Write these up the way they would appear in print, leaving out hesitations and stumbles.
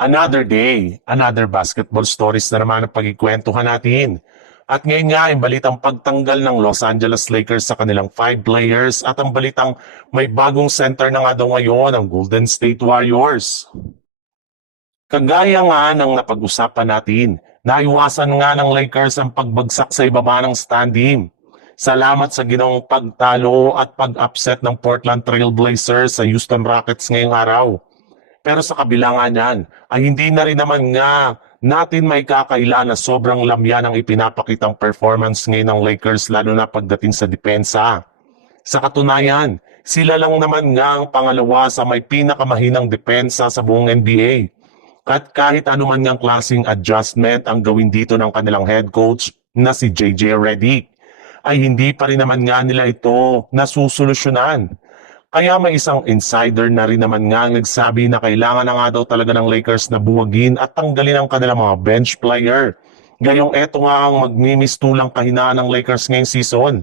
Another day, another basketball stories na naman ang pagkikwentuhan natin. At ngayon nga, ang balitang pagtanggal ng Los Angeles Lakers sa kanilang 5 players at ang balitang may bagong center na nga daw ngayon ang Golden State Warriors. Kagaya nga ng napag-usapan natin, naiwasan nga ng Lakers ang pagbagsak sa ibaba ng standing. Salamat sa ginawang pagtalo at pag-upset ng Portland Trail Blazers sa Houston Rockets ngayong araw. Pero sa kabila nga niyan, ay hindi na rin naman nga natin may kakaila na sobrang lamya ng ipinapakitang performance ngayon ng Lakers lalo na pagdating sa depensa. Sa katunayan, sila lang naman nga ang pangalawa sa may pinakamahinang depensa sa buong NBA. At kahit anuman ngang klaseng adjustment ang gawin dito ng kanilang head coach na si JJ Redick, ay hindi pa rin naman nga nila ito nasusolusyonan. Kaya may isang insider na rin naman nga nagsabi na kailangan na nga daw talaga ng Lakers na buwagin at tanggalin ang kanilang mga bench player. Gayong eto nga ang magmimistulang kahinaan ng Lakers ngayong season.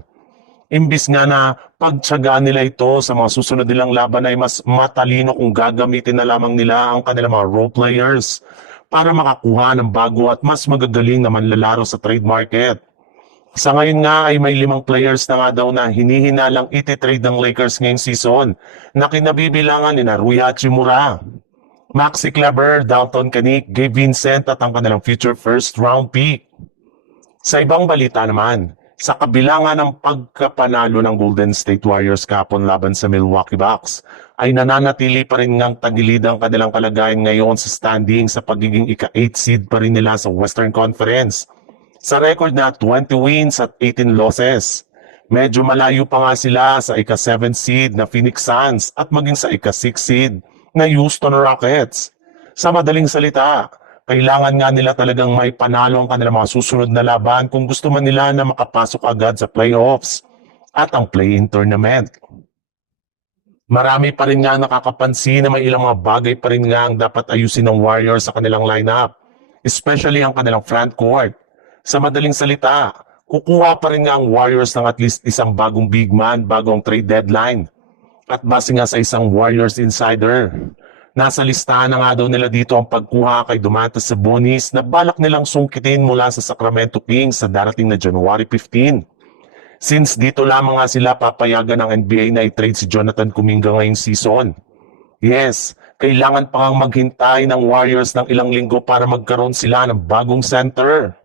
Imbis nga na pagtsagaan nila ito sa mga susunod nilang laban ay mas matalino kung gagamitin na lamang nila ang kanilang mga role players para makakuha ng bago at mas magagaling na manlalaro sa trade market. Sa ngayon nga ay may 5 players na nga daw na hinihinalang iti-trade ng Lakers ngayong season na kinabibilangan ni Rui Hachimura, Maxi Kleber, Dalton Kanick, Gabe Vincent at ang kanilang future first round pick. Sa ibang balita naman, sa kabila nga ng pagkapanalo ng Golden State Warriors kahapon laban sa Milwaukee Bucks, ay nananatili pa rin ngang tagilid ang kanilang kalagayan ngayon sa standing sa pagiging ika-8 seed pa rin nila sa Western Conference. Sa record na 20 wins at 18 losses. Medyo malayo pa nga sila sa ika-7 seed na Phoenix Suns at maging sa ika-6 seed na Houston Rockets. Sa madaling salita, kailangan nga nila talagang may panalo ang kanilang mga susunod na laban kung gusto man nila na makapasok agad sa playoffs at ang play-in tournament. Marami pa rin nga nakakapansin na may ilang mga bagay pa rin nga ang dapat ayusin ng Warriors sa kanilang lineup, especially ang kanilang front court. Sa madaling salita, kukuha pa rin nga ang Warriors ng at least isang bagong big man bago ang trade deadline. At base nga sa isang Warriors insider, nasa listahan na nga daw nila dito ang pagkuha kay Domantas Sabonis na balak nilang sungkitin mula sa Sacramento Kings sa darating na January 15. Since dito lamang nga sila papayagan ng NBA na i-trade si Jonathan Kuminga ngayong season. Yes, kailangan pa ngang maghintay ng Warriors ng ilang linggo para magkaroon sila ng bagong center.